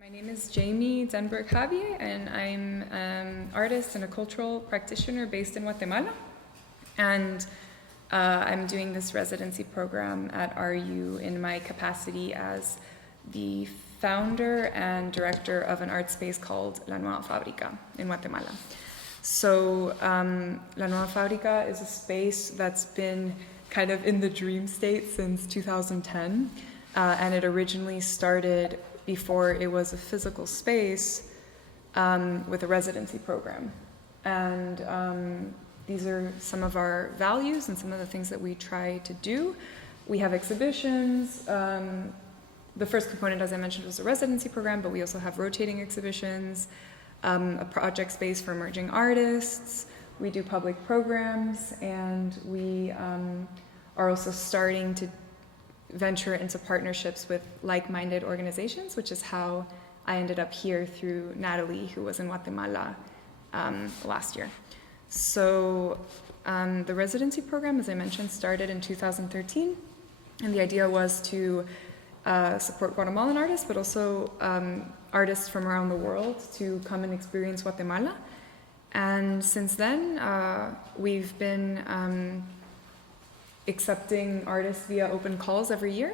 My name is Jamie Denburg Habie, and I'm an artist and a cultural practitioner based in Guatemala. And I'm doing this residency program at RU in my capacity as the founder and director of an art space called La Nueva Fábrica in Guatemala. So La Nueva Fábrica is a space that's been kind of in the dream state since 2010, and it originally started before it was a physical space with a residency program. And these are some of our values and some of the things that we try to do. We have exhibitions. The first component, as I mentioned, was a residency program, but we also have rotating exhibitions, a project space for emerging artists. We do public programs, and we are also starting to venture into partnerships with like-minded organizations, which is how I ended up here through Natalie, who was in Guatemala last year. So the residency program, as I mentioned, started in 2013, and the idea was to support Guatemalan artists, but also artists from around the world to come and experience Guatemala. And since then, we've been accepting artists via open calls every year.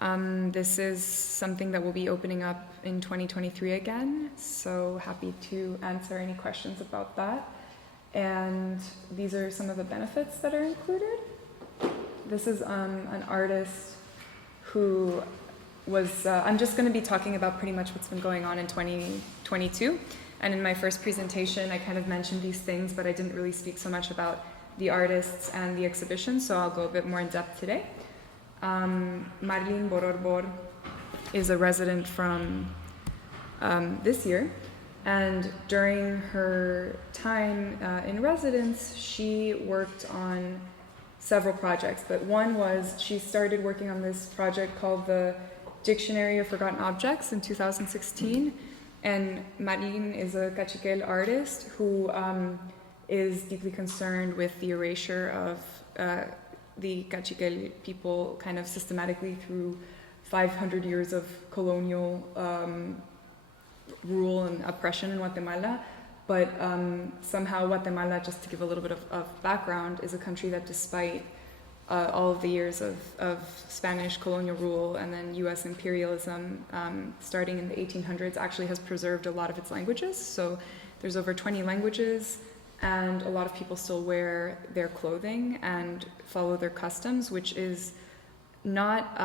This is something that will be opening up in 2023 again, so happy to answer any questions about that. And these are some of the benefits that are included. This is an artist who was, I'm just going to be talking about pretty much what's been going on in 2022. And in my first presentation, I kind of mentioned these things, but I didn't really speak so much about the artists and the exhibition, so I'll go a bit more in depth today. Marlene Bororbor is a resident from this year, and during her time in residence, she worked on several projects, but one was she started working on this project called the Dictionary of Forgotten Objects in 2016, and Marlene is a Cachiquel artist who is deeply concerned with the erasure of the Cachiquel people kind of systematically through 500 years of colonial rule and oppression in Guatemala. But somehow Guatemala, just to give a little bit of background, is a country that despite all of the years of Spanish colonial rule and then US imperialism starting in the 1800s actually has preserved a lot of its languages. So there's over 20 languages, and a lot of people still wear their clothing and follow their customs, which is not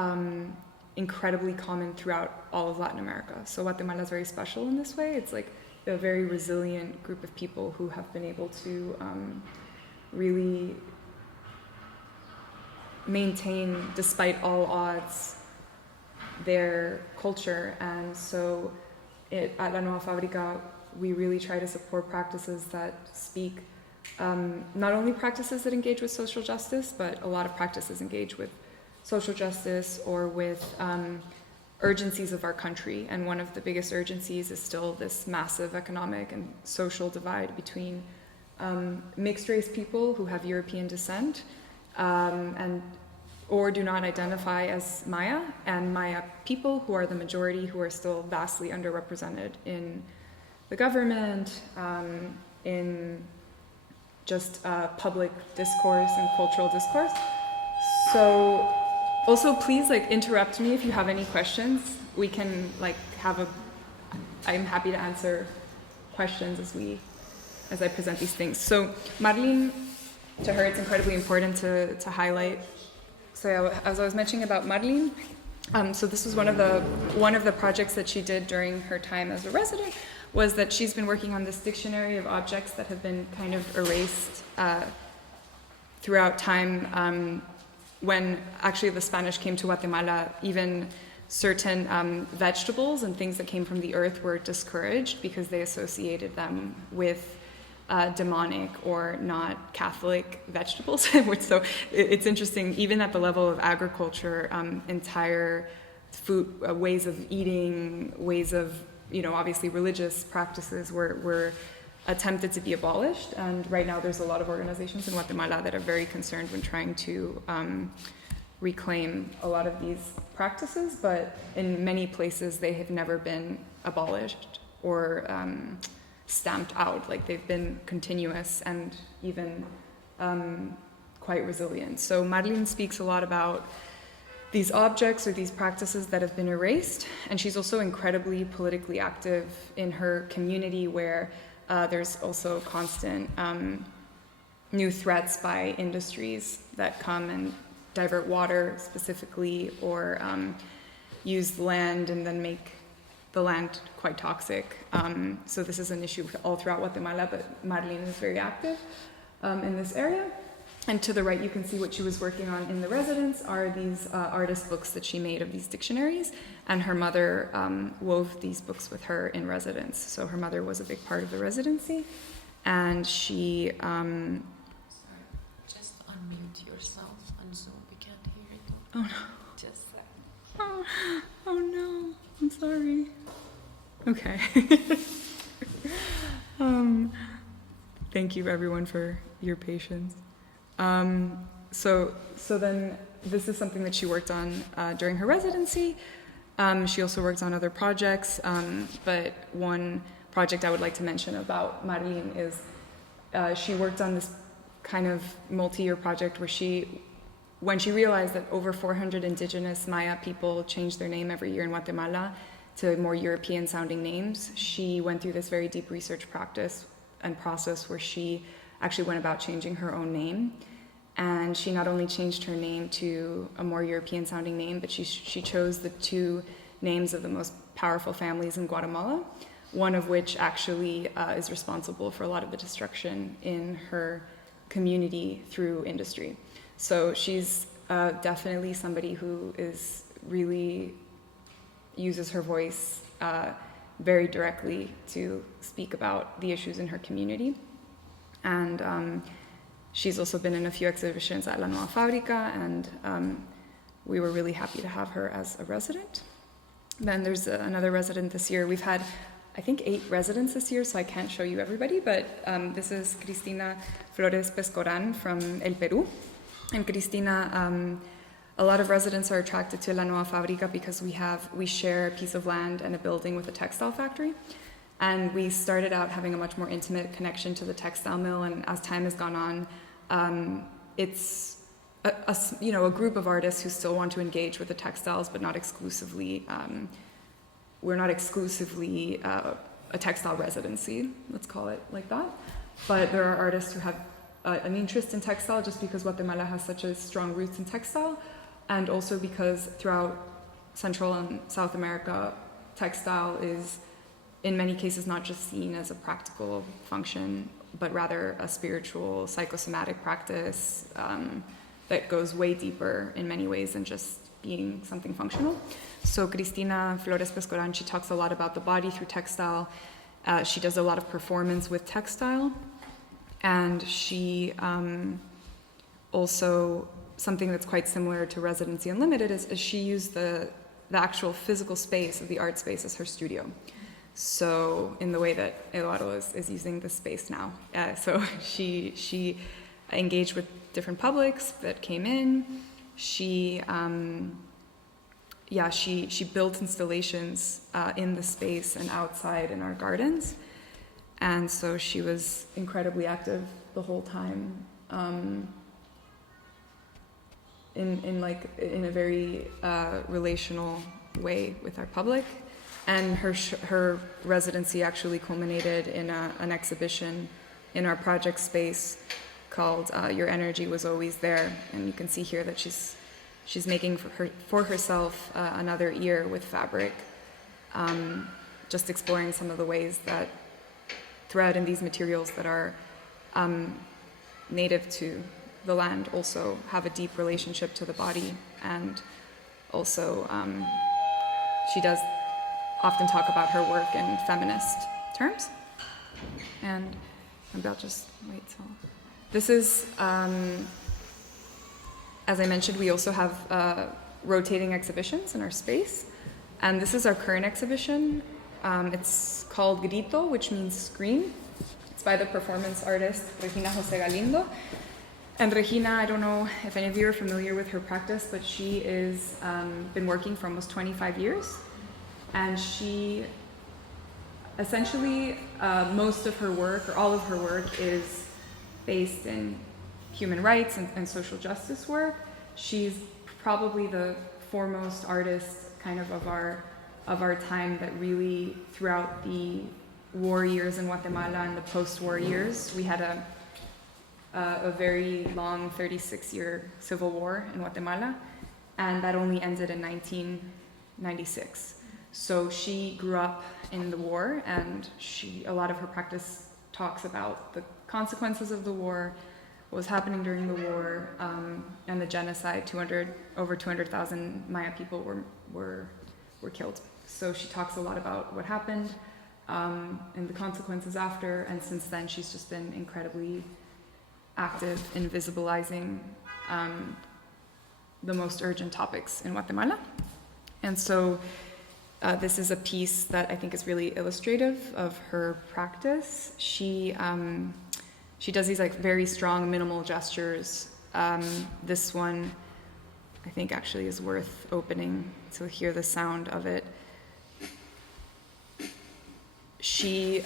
incredibly common throughout all of Latin America. So Guatemala is very special in this way. It's like a very resilient group of people who have been able to really maintain, despite all odds, their culture. And so at La Nueva Fábrica, we really try to support practices that speak, not only practices that engage with social justice, but a lot of practices engage with social justice or with urgencies of our country. And one of the biggest urgencies is still this massive economic and social divide between mixed race people who have European descent or do not identify as Maya, and Maya people who are the majority, who are still vastly underrepresented in the government, in just public discourse and cultural discourse. So also please interrupt me if you have any questions. We can I'm happy to answer questions as I present these things. So Marlene, to her it's incredibly important to highlight. So as I was mentioning about Marlene, so this was one of the projects that she did during her time as a resident, was that she's been working on this dictionary of objects that have been kind of erased throughout time. When actually the Spanish came to Guatemala, even certain vegetables and things that came from the earth were discouraged because they associated them with demonic or not Catholic vegetables. So it's interesting, even at the level of agriculture, entire food, ways of eating, ways of, obviously religious practices were attempted to be abolished. And right now there's a lot of organizations in Guatemala that are very concerned when trying to reclaim a lot of these practices, but in many places they have never been abolished or stamped out. Like they've been continuous and even quite resilient. So Marlene speaks a lot about these objects or these practices that have been erased, and she's also incredibly politically active in her community, where there's also constant new threats by industries that come and divert water specifically, or use land and then make the land quite toxic. So this is an issue all throughout Guatemala, but Marlene is very active in this area. And to the right, you can see what she was working on in the residence are these artist books that she made of these dictionaries. And her mother wove these books with her in residence. So her mother was a big part of the residency. And she... Sorry, just unmute yourself on Zoom. We can't hear it. Oh, no. Just Oh, no. I'm sorry. Okay. Thank you, everyone, for your patience. So then this is something that she worked on during her residency. She also worked on other projects, but one project I would like to mention about Marlene is she worked on this kind of multi-year project where when she realized that over 400 indigenous Maya people change their name every year in Guatemala to more European-sounding names, she went through this very deep research practice and process where she actually went about changing her own name. And she not only changed her name to a more European-sounding name, but she chose the two names of the most powerful families in Guatemala, one of which actually is responsible for a lot of the destruction in her community through industry. So she's definitely somebody who is really uses her voice very directly to speak about the issues in her community. And she's also been in a few exhibitions at La Nueva Fábrica, and we were really happy to have her as a resident. Then there's another resident this year. We've had, I think, 8 residents this year, so I can't show you everybody, but this is Cristina Flores Pescoran from El Peru. And Cristina, a lot of residents are attracted to La Nueva Fábrica because we share a piece of land and a building with a textile factory. And we started out having a much more intimate connection to the textile mill, and as time has gone on, it's a group of artists who still want to engage with the textiles, but not exclusively. We're not exclusively a textile residency, let's call it like that. But there are artists who have an interest in textile just because Guatemala has such a strong roots in textile, and also because throughout Central and South America, textile is in many cases not just seen as a practical function, but rather a spiritual, psychosomatic practice that goes way deeper in many ways than just being something functional. So Cristina Flores Pescoran, she talks a lot about the body through textile. She does a lot of performance with textile. And she also, something that's quite similar to Residency Unlimited is she used the actual physical space of the art space as her studio. So in the way that Eduardo is using this space now. So she engaged with different publics that came in. She built installations in the space and outside in our gardens. And so she was incredibly active the whole time in a very relational way with our public. And her residency actually culminated in an exhibition in our project space called Your Energy Was Always There. And you can see here that she's making for herself another ear with fabric, just exploring some of the ways that thread and these materials that are native to the land also have a deep relationship to the body. And also she does often talk about her work in feminist terms. And maybe I'll just wait till... This is, as I mentioned, we also have rotating exhibitions in our space. And this is our current exhibition. It's called GRITO, which means scream. It's by the performance artist Regina José Galindo. And Regina, I don't know if any of you are familiar with her practice, but she is been working for almost 25 years. And she essentially, most of her work, or all of her work, is based in human rights and social justice work. She's probably the foremost artist kind of our time that really, throughout the war years in Guatemala and the post-war years, we had a very long 36-year civil war in Guatemala, and that only ended in 1996. So she grew up in the war, and a lot of her practice talks about the consequences of the war, what was happening during the war, and the genocide. Over 200,000 Maya people were killed. So she talks a lot about what happened and the consequences after, and since then she's just been incredibly active in visibilizing the most urgent topics in Guatemala. And so this is a piece that I think is really illustrative of her practice. She does these like very strong minimal gestures. This one I think actually is worth opening to hear the sound of it. She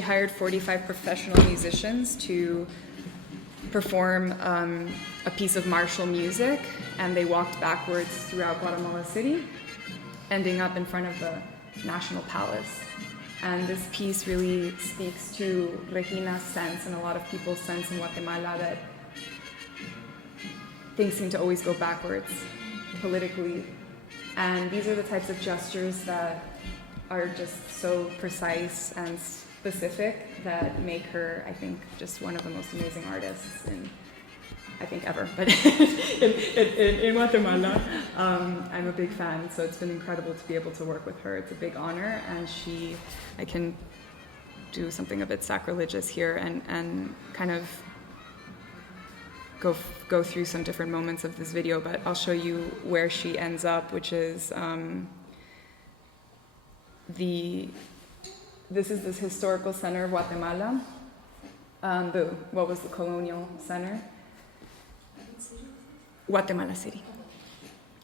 hired 45 professional musicians to perform a piece of martial music, and they walked backwards throughout Guatemala City, ending up in front of the National Palace. And this piece really speaks to Regina's sense and a lot of people's sense in Guatemala that things seem to always go backwards politically. And these are the types of gestures that are just so precise and specific that make her, I think, just one of the most amazing artists I think ever, but in Guatemala. I'm a big fan, so it's been incredible to be able to work with her. It's a big honor, and I can do something a bit sacrilegious here and kind of go through some different moments of this video, but I'll show you where she ends up, which is this is this historical center of Guatemala, what was the colonial center? Guatemala City.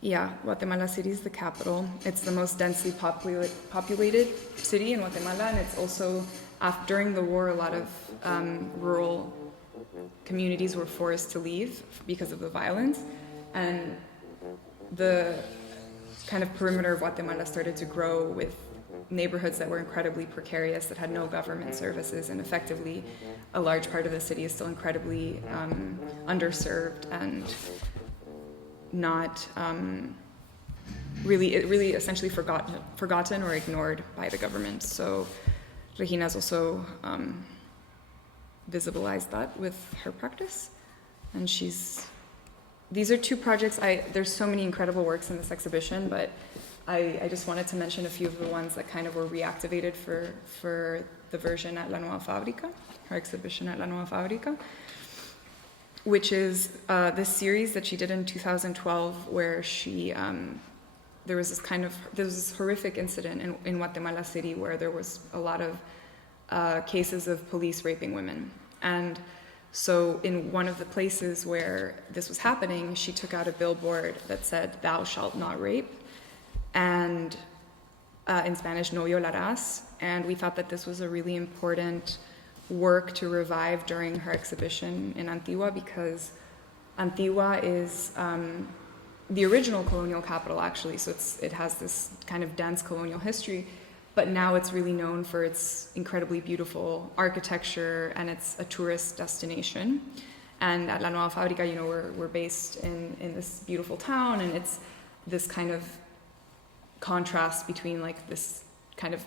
Yeah, Guatemala City is the capital. It's the most densely populated city in Guatemala, and it's also, during the war, a lot of rural communities were forced to leave because of the violence, and the kind of perimeter of Guatemala started to grow with neighborhoods that were incredibly precarious, that had no government services, and effectively a large part of the city is still incredibly underserved and not really essentially forgotten or ignored by the government. So Regina's also visibilized that with her practice, and these are two projects. There's so many incredible works in this exhibition, but I just wanted to mention a few of the ones that kind of were reactivated for the version at La Nueva Fábrica, her exhibition at La Nueva Fábrica, which is this series that she did in 2012, where there was this horrific incident in Guatemala City where there was a lot of cases of police raping women. And so in one of the places where this was happening, she took out a billboard that said, "Thou shalt not rape," and in Spanish, "No violarás." And we thought that this was a really important work to revive during her exhibition in Antigua, because Antigua is the original colonial capital, actually, so it has this kind of dense colonial history, but now it's really known for its incredibly beautiful architecture, and it's a tourist destination. And at La Nueva Fábrica, we're based in this beautiful town, and it's this kind of contrast between like this kind of,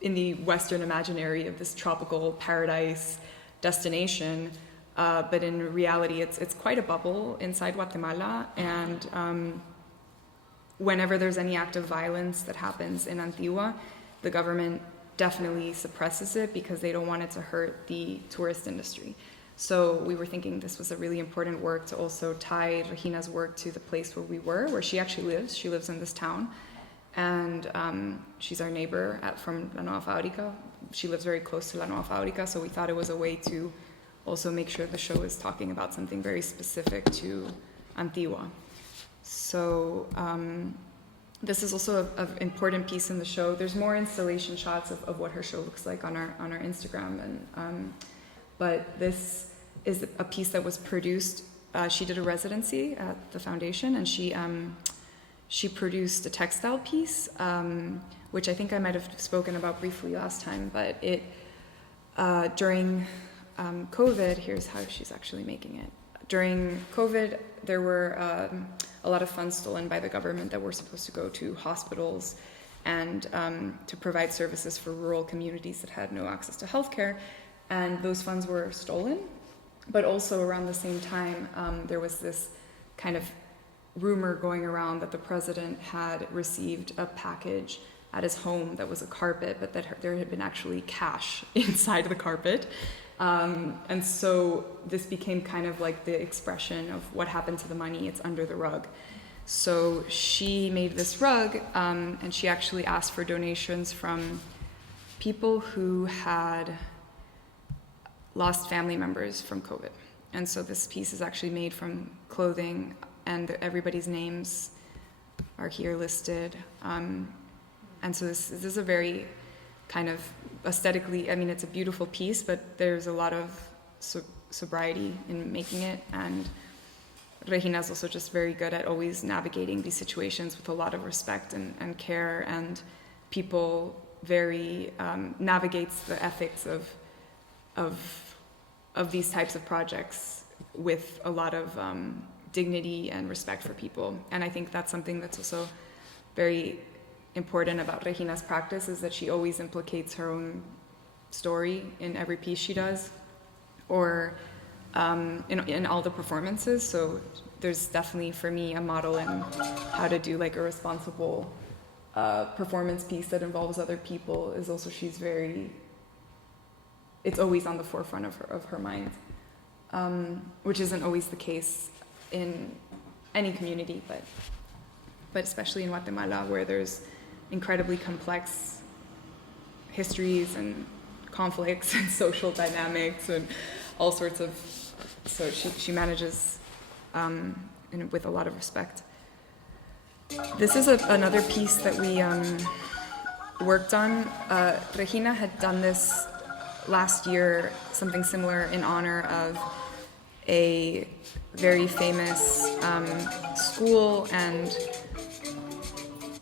in the Western imaginary, of this tropical paradise destination, but in reality it's quite a bubble inside Guatemala, and whenever there's any act of violence that happens in Antigua, the government definitely suppresses it because they don't want it to hurt the tourist industry. So we were thinking this was a really important work to also tie Regina's work to the place where she actually lives. She lives in this town, and she's our neighbor from La Nueva Fábrica. She lives very close to La Nueva Fábrica, so we thought it was a way to also make sure the show is talking about something very specific to Antigua. So this is also an important piece in the show. There's more installation shots of what her show looks like on our Instagram, but this is a piece that was produced. She did a residency at the foundation, and she produced a textile piece, which I think I might have spoken about briefly last time. But it during COVID, here's how she's actually making it. During COVID, there were a lot of funds stolen by the government that were supposed to go to hospitals and to provide services for rural communities that had no access to healthcare, and those funds were stolen. But also around the same time, there was this kind of rumor going around that the president had received a package at his home that was a carpet, but that there had been actually cash inside the carpet. And so this became kind of like the expression of what happened to the money, it's under the rug. So she made this rug, and she actually asked for donations from people who had lost family members from COVID. And so this piece is actually made from clothing, and everybody's names are here listed. And so this is a very kind of aesthetically, I mean, it's a beautiful piece, but there's a lot of sobriety in making it. And Regina is also just very good at always navigating these situations with a lot of respect and care, and people very navigates the ethics of these types of projects with a lot of dignity and respect for people. And I think that's something that's also very important about Regina's practice, is that she always implicates her own story in every piece she does, or in all the performances. So there's definitely, for me, a model in how to do like a responsible performance piece that involves other people. Is also, she's very, it's always on the forefront of her mind, which isn't always the case in any community, but especially in Guatemala, where there's incredibly complex histories and conflicts and social dynamics and all sorts of, so she manages with a lot of respect. This is another piece that we worked on. Regina had done this last year, something similar in honor of a very famous school and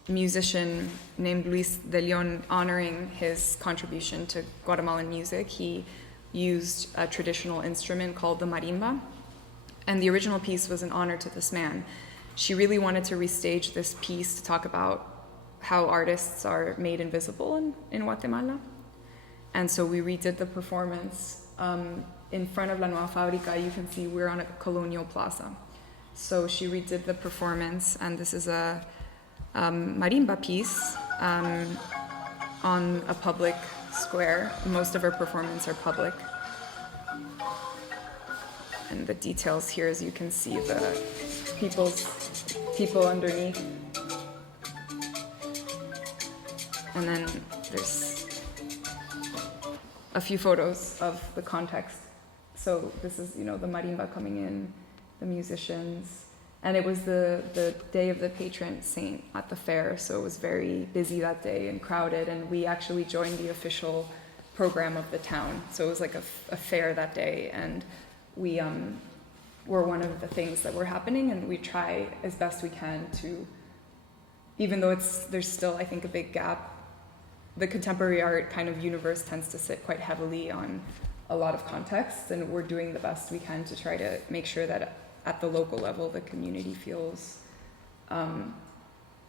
musician named Luis de Leon, honoring his contribution to Guatemalan music. He used a traditional instrument called the marimba, and the original piece was an honor to this man. She really wanted to restage this piece to talk about how artists are made invisible in Guatemala. And so we redid the performance. In front of La Nueva Fábrica, you can see we're on a colonial plaza. So she redid the performance, and this is a marimba piece on a public square. Most of her performances are public. And the details here, as you can see, the people underneath. And then there's a few photos of the context. So this is, the marimba coming in, the musicians. And it was the day of the patron saint at the fair, so it was very busy that day and crowded, and we actually joined the official program of the town. So it was like a fair that day, and we were one of the things that were happening, and we try as best we can to, even though there's still, I think, a big gap, the contemporary art kind of universe tends to sit quite heavily on a lot of context, and we're doing the best we can to try to make sure that at the local level the community feels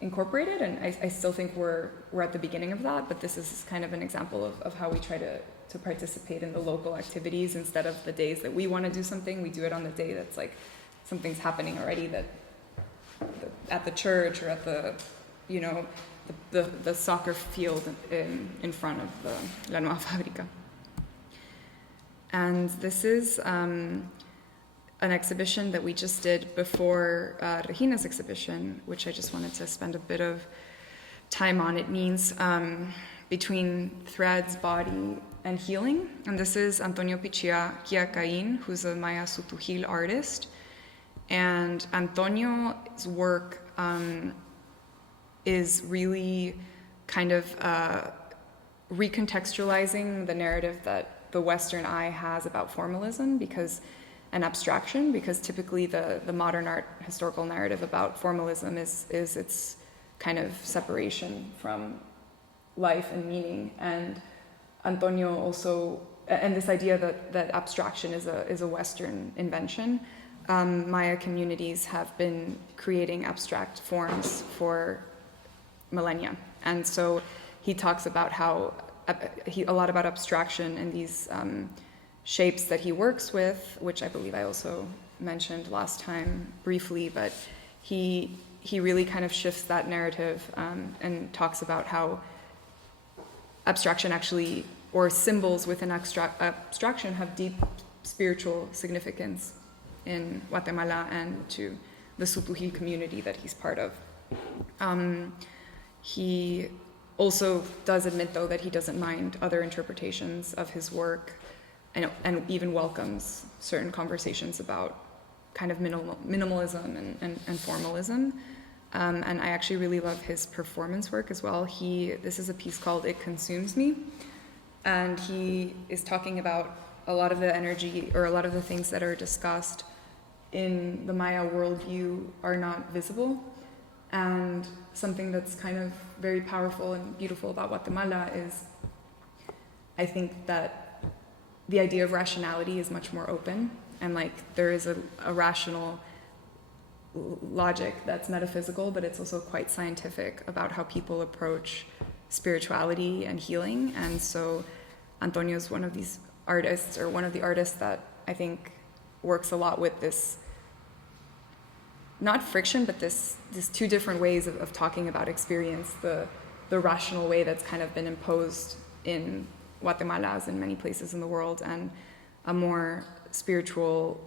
incorporated. And I still think we're at the beginning of that, but this is kind of an example of how we try to participate in the local activities. Instead of the days that we want to do something, we do it on the day that's like something's happening already, that at the church or at the the soccer field in front of the La Nueva Fábrica. And this is an exhibition that we just did before Regina's exhibition, which I just wanted to spend a bit of time on. It means between threads, body, and healing. And this is Antonio Pichillá Quiacaín, who's a Maya Tzu'tujil artist. And Antonio's work is really kind of recontextualizing the narrative that the Western eye has about formalism and abstraction, because typically the modern art historical narrative about formalism is its kind of separation from life and meaning. And Antonio also, and this idea that abstraction is a Western invention. Maya communities have been creating abstract forms for millennia. And so he talks about how a lot about abstraction and these shapes that he works with, which I believe I also mentioned last time briefly, but he really kind of shifts that narrative and talks about how abstraction actually, or symbols within abstraction, have deep spiritual significance in Guatemala and to the Tzu'tujil community that he's part of. He also does admit, though, that he doesn't mind other interpretations of his work, and even welcomes certain conversations about kind of minimalism and formalism. And I actually really love his performance work as well. This is a piece called "It Consumes Me," and he is talking about a lot of the energy or a lot of the things that are discussed in the Maya worldview are not visible. And something that's kind of very powerful and beautiful about Guatemala is, I think that the idea of rationality is much more open, and like there is a rational logic that's metaphysical, but it's also quite scientific about how people approach spirituality and healing. And so Antonio is one of these artists, or one of the artists that I think works a lot with this, not friction, but this two different ways of talking about experience, the rational way that's kind of been imposed in Guatemala, as in many places in the world, and a more spiritual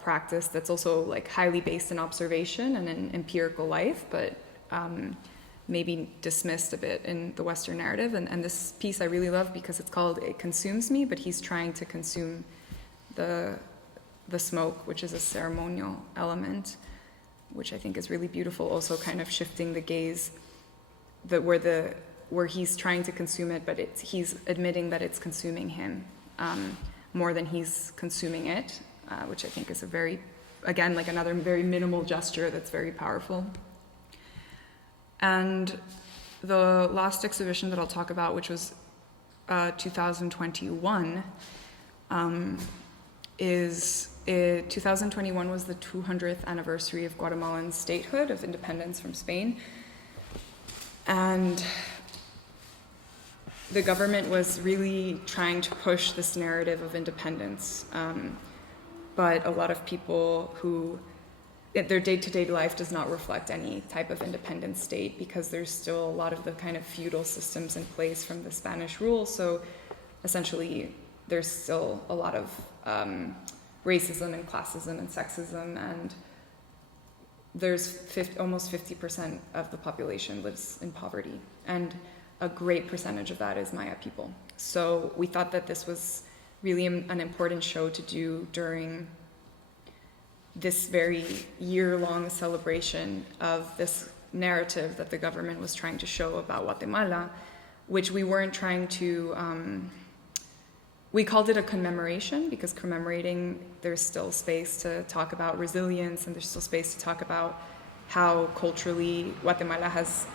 practice that's also like highly based in observation and in empirical life, but maybe dismissed a bit in the Western narrative. And this piece I really love because it's called "It Consumes Me," but he's trying to consume the smoke, which is a ceremonial element, which I think is really beautiful, also kind of shifting the gaze where he's trying to consume it, but he's admitting that it's consuming him more than he's consuming it, which I think is like another very minimal gesture that's very powerful. And the last exhibition that I'll talk about, which was 2021, 2021 was the 200th anniversary of Guatemalan Statehood, of independence from Spain. And the government was really trying to push this narrative of independence. But a lot of people their day-to-day life does not reflect any type of independent state, because there's still a lot of the kind of feudal systems in place from the Spanish rule. So essentially, there's still a lot of racism and classism and sexism, and there's almost 50% of the population lives in poverty, and a great percentage of that is Maya people. So we thought that this was really an important show to do during this very year-long celebration of this narrative that the government was trying to show about Guatemala, which we weren't trying to we called it a commemoration, because commemorating, there's still space to talk about resilience, and there's still space to talk about how culturally Guatemala has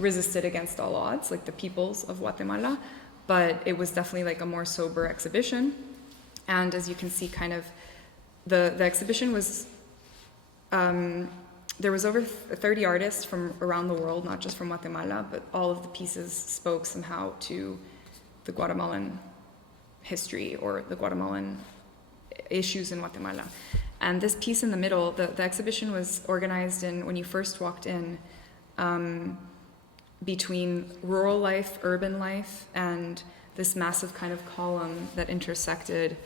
resisted against all odds, like the peoples of Guatemala. But it was definitely like a more sober exhibition. And as you can see, kind of the exhibition was, there was over 30 artists from around the world, not just from Guatemala, but all of the pieces spoke somehow to the Guatemalan history or the Guatemalan issues in Guatemala. And this piece in the middle, the exhibition was organized when you first walked in, between rural life, urban life, and this massive kind of column that intersected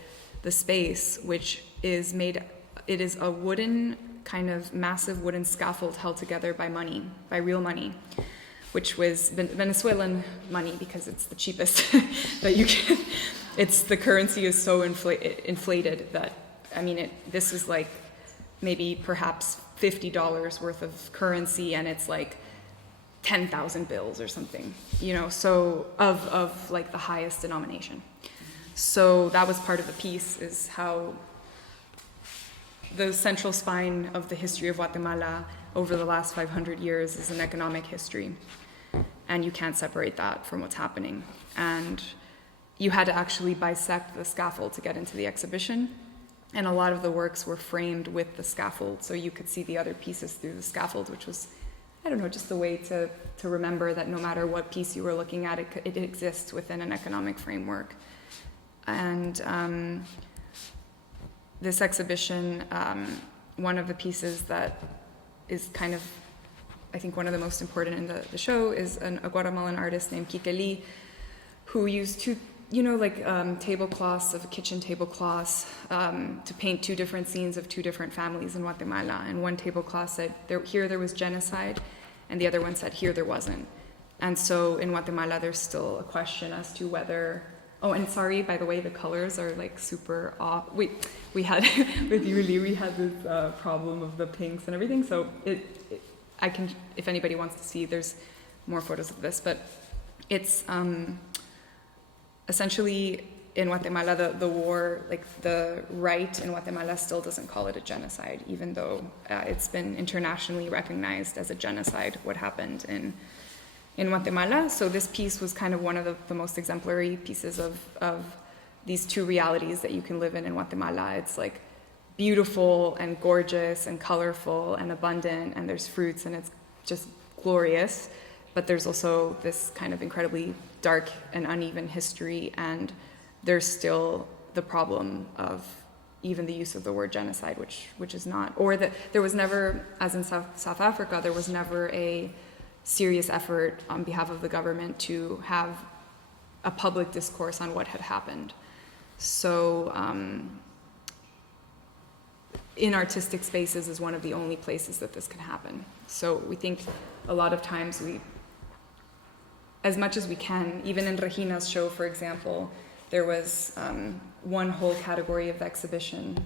the space, which is it is a wooden, kind of massive wooden scaffold held together by money, by real money, which was Venezuelan money, because it's the cheapest that you can. The currency is so inflated that, I mean, this is like maybe perhaps $50 worth of currency, and it's like 10,000 bills or something, you know, so of like the highest denomination. So that was part of the piece, is how the central spine of the history of Guatemala over the last 500 years is an economic history. And you can't separate that from what's happening. And you had to actually bisect the scaffold to get into the exhibition. And a lot of the works were framed with the scaffold, so you could see the other pieces through the scaffold, which was, I don't know, just a way to remember that no matter what piece you were looking at, it exists within an economic framework. And this exhibition, one of the pieces that is kind of, I think, one of the most important in the show is a Guatemalan artist named Kikeli, who used two, you know, like tablecloths, of kitchen tablecloths, to paint two different scenes of two different families in Guatemala. And one tablecloth said, here there was genocide, and the other one said, here there wasn't. And so in Guatemala, there's still a question as to whether, oh, and sorry, by the way, the colors are like super off. We had, with Yuli, we had this problem of the pinks and everything, so I can, if anybody wants to see, there's more photos of this, but it's essentially in Guatemala, the war, like the right in Guatemala still doesn't call it a genocide, even though it's been internationally recognized as a genocide, what happened in Guatemala. So this piece was kind of one of the most exemplary pieces of these two realities that you can live in Guatemala. It's like beautiful and gorgeous and colorful and abundant, and there's fruits, and it's just glorious. But there's also this kind of incredibly dark and uneven history, and there's still the problem of even the use of the word genocide, which is not, or that there was never, as in South Africa, there was never a serious effort on behalf of the government to have a public discourse on what had happened. So in artistic spaces is one of the only places that this can happen. So we think a lot of times as much as we can, even in Regina's show, for example, there was one whole category of the exhibition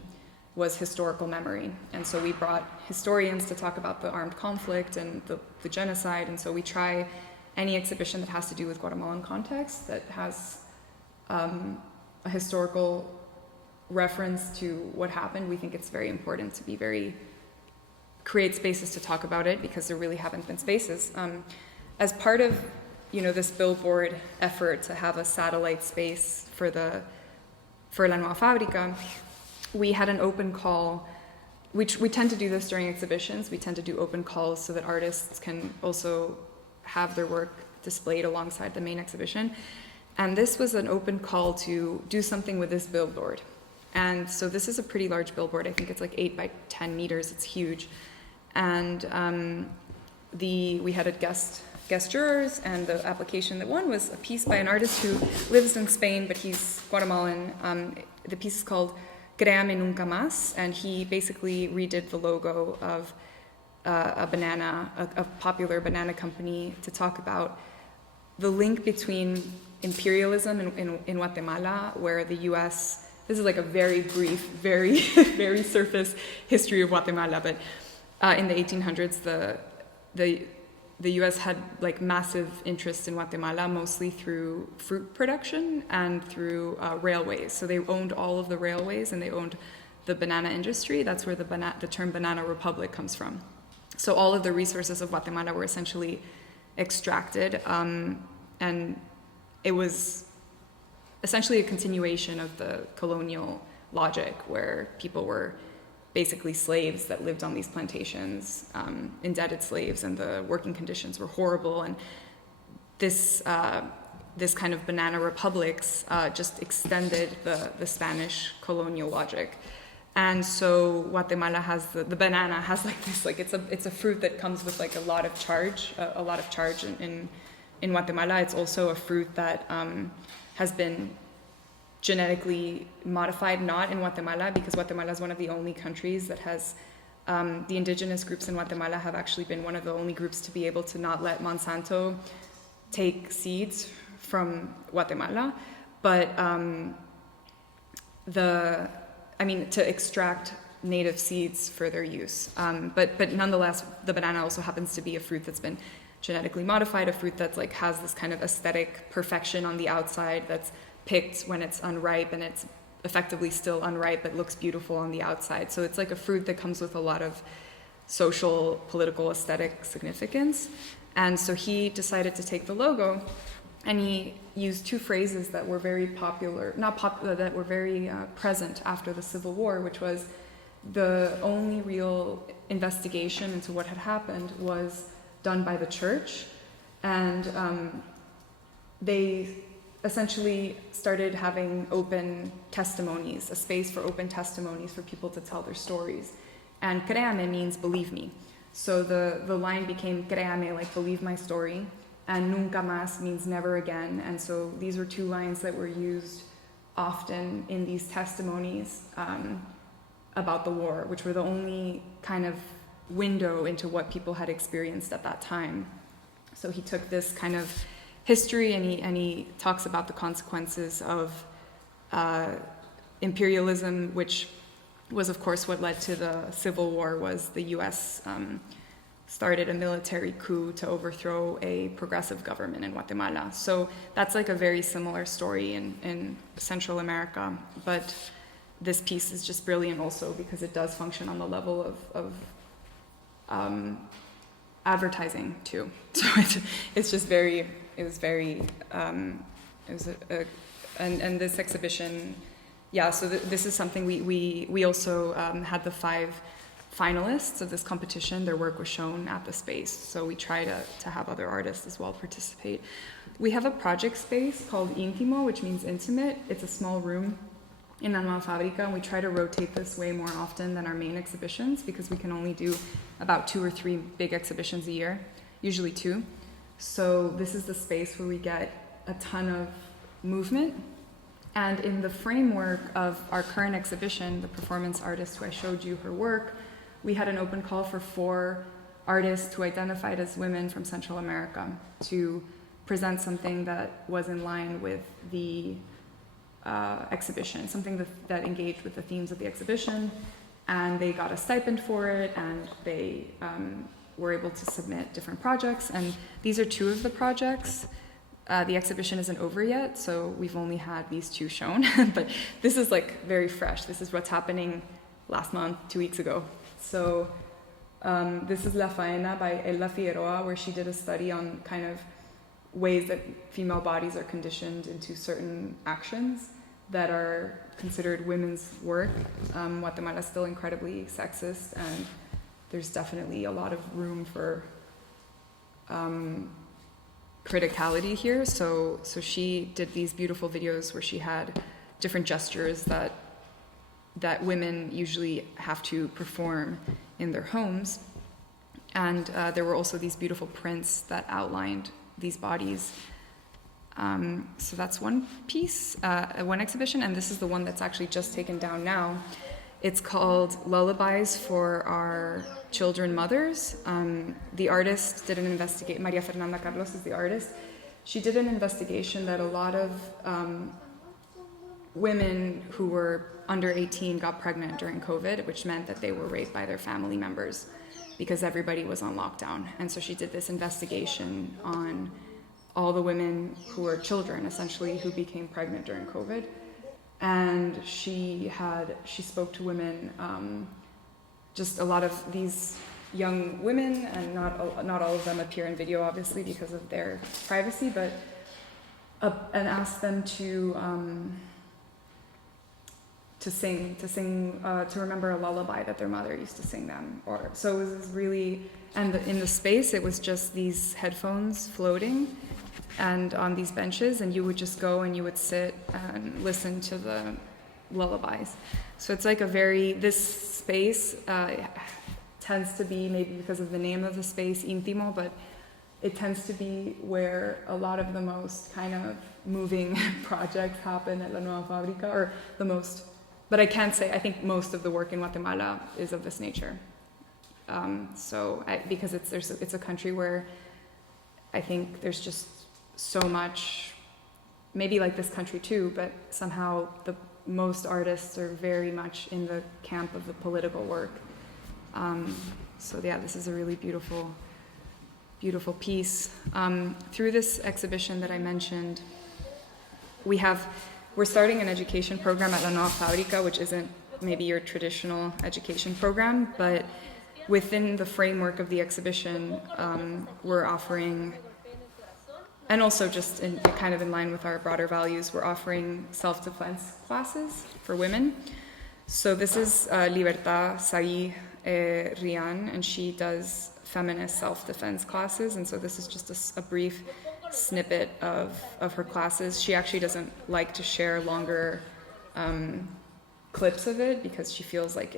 was historical memory. And so we brought historians to talk about the armed conflict and the genocide. And so we try any exhibition that has to do with Guatemalan context, that has a historical reference to what happened. We think it's very important to create spaces to talk about it, because there really haven't been spaces. As part of this billboard effort to have a satellite space for La Nueva Fábrica, we had an open call. We tend to do this during exhibitions. We tend to do open calls so that artists can also have their work displayed alongside the main exhibition. And this was an open call to do something with this billboard. And so this is a pretty large billboard. I think it's like 8 by 10 meters. It's huge. And we had a guest jurors, and the application that won was a piece by an artist who lives in Spain, but he's Guatemalan. The piece is called Créame Nunca Más, and he basically redid the logo of a popular banana company, to talk about the link between imperialism in Guatemala, where the U.S., this is like a very brief, very, very surface history of Guatemala, but in the 1800s, the U.S. had like massive interest in Guatemala, mostly through fruit production and through railways. So they owned all of the railways, and they owned the banana industry. That's where the term banana republic comes from. So all of the resources of Guatemala were essentially extracted, and it was essentially a continuation of the colonial logic, where people were basically slaves that lived on these plantations, indebted slaves, and the working conditions were horrible. And this kind of banana republics just extended the Spanish colonial logic. And so Guatemala has the banana has like this, like it's a fruit that comes with like a lot of charge in Guatemala. It's also a fruit that has been genetically modified, not in Guatemala, because Guatemala is one of the only countries that has, the indigenous groups in Guatemala have actually been one of the only groups to be able to not let Monsanto take seeds from Guatemala. But to extract native seeds for their use. But nonetheless, the banana also happens to be a fruit that's been genetically modified, a fruit that's like has this kind of aesthetic perfection on the outside that's picked when it's unripe, and it's effectively still unripe but looks beautiful on the outside. So it's like a fruit that comes with a lot of social, political, aesthetic significance. And so he decided to take the logo, and he used two phrases that were very popular, that were very present after the Civil War, which was the only real investigation into what had happened was done by the church, and they essentially started having open testimonies, a space for open testimonies for people to tell their stories. And créame means believe me. So the line became créame, like believe my story, and nunca más means never again. And so these were two lines that were used often in these testimonies about the war, which were the only kind of window into what people had experienced at that time. So he took this kind of history, and he talks about the consequences of imperialism, which was of course what led to the Civil War. Was the US started a military coup to overthrow a progressive government in Guatemala. So that's like a very similar story in Central America, but this piece is just brilliant also because it does function on the level of advertising too. So it's just very, and this exhibition, yeah, so this is something we also had the 5 finalists of this competition. Their work was shown at the space, so we try to have other artists as well participate. We have a project space called Íntimo, which means intimate. It's a small room in La Nueva Fábrica, and we try to rotate this way more often than our main exhibitions because we can only do about 2 or 3 big exhibitions a year, usually 2. So this is the space where we get a ton of movement. And in the framework of our current exhibition, the performance artist who I showed you her work, we had an open call for 4 artists who identified as women from Central America to present something that was in line with the exhibition, something that engaged with the themes of the exhibition, and they got a stipend for it, and they were able to submit different projects, and these are 2 of the projects. The exhibition isn't over yet, so we've only had these 2 shown, but this is like very fresh. This is what's happening last month, 2 weeks ago. So this is La Faena by Ella Figueroa, where she did a study on kind of ways that female bodies are conditioned into certain actions that are considered women's work. Guatemala is still incredibly sexist, and there's definitely a lot of room for criticality here. So she did these beautiful videos where she had different gestures that women usually have to perform in their homes. And there were also these beautiful prints that outlined these bodies. So that's one piece, one exhibition, and this is the one that's actually just taken down now. It's called Lullabies for Our Children Mothers. The artist did an investigation, Maria Fernanda Carlos is the artist. She did an investigation that a lot of women who were under 18 got pregnant during COVID, which meant that they were raped by their family members because everybody was on lockdown. And so she did this investigation on all the women who were children, essentially, who became pregnant during COVID. And she spoke to women, just a lot of these young women, and not all of them appear in video, obviously, because of their privacy, but and asked them to remember a lullaby that their mother used to sing them. So it was really, and in the space, it was just these headphones floating, and on these benches, and you would just go and you would sit and listen to the lullabies. So it's like this space tends to be, maybe because of the name of the space, íntimo, but it tends to be where a lot of the most kind of moving projects happen at La Nueva Fábrica, or the most, but I can't say, I think most of the work in Guatemala is of this nature. Because it's a country where I think there's just so much, maybe like this country too, but somehow most artists are very much in the camp of the political work. So yeah, this is a really beautiful, beautiful piece. Through this exhibition that I mentioned, we're starting an education program at La Nueva Fábrica, which isn't maybe your traditional education program, but within the framework of the exhibition, we're offering, and also just kind of in line with our broader values, we're offering self-defense classes for women. So this is Libertad Saí Rian, and she does feminist self-defense classes, and so this is just a brief snippet of her classes. She actually doesn't like to share longer clips of it because she feels like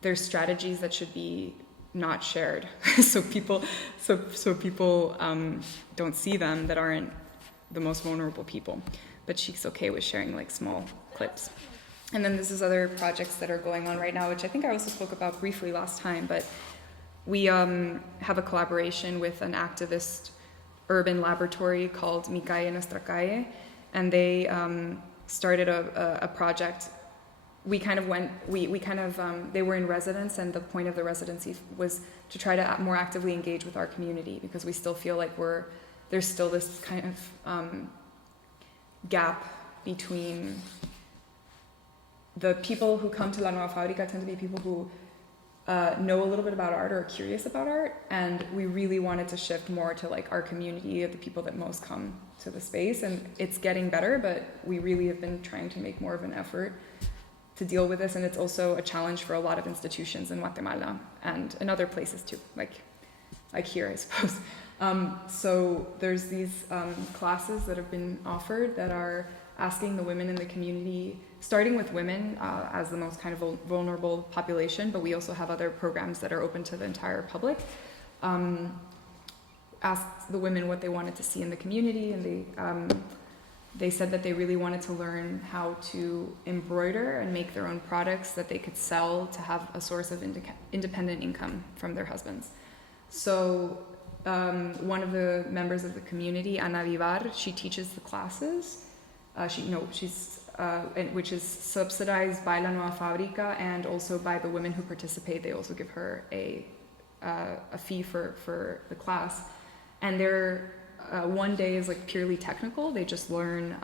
there's strategies that should be not shared, so people don't see them that aren't the most vulnerable people. But she's okay with sharing like small clips. And then there's other projects that are going on right now, which I think I also spoke about briefly last time. But we have a collaboration with an activist urban laboratory called Mi Calle Nuestra Calle, and they started a project. They were in residence, and the point of the residency was to try to more actively engage with our community, because we still feel like there's still this kind of gap between the people who come to La Nueva Fábrica tend to be people who know a little bit about art or are curious about art, and we really wanted to shift more to like our community of the people that most come to the space, and it's getting better, but we really have been trying to make more of an effort to deal with this, and it's also a challenge for a lot of institutions in Guatemala and in other places too, like here, I suppose. So there's these classes that have been offered that are asking the women in the community, starting with women as the most kind of vulnerable population, but we also have other programs that are open to the entire public. Asked the women what they wanted to see in the community, and they said that they really wanted to learn how to embroider and make their own products that they could sell to have a source of independent income from their husbands. So one of the members of the community, Ana Vivar, she teaches the classes. Which is subsidized by La Nueva Fábrica and also by the women who participate. They also give her a fee for the class. And their one day is like purely technical. They just learn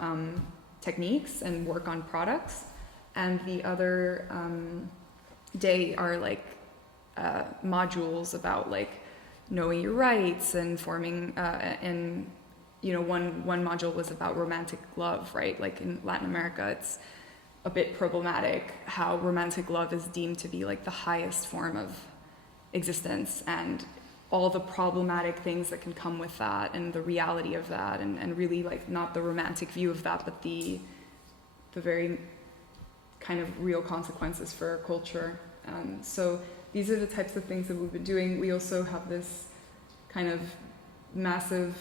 techniques and work on products. And the other day are like modules about like knowing your rights and forming and one module was about romantic love, right? Like in Latin America, it's a bit problematic how romantic love is deemed to be like the highest form of existence, and all the problematic things that can come with that, and the reality of that, and really like not the romantic view of that, but the very kind of real consequences for our culture. So these are the types of things that we've been doing. We also have this kind of massive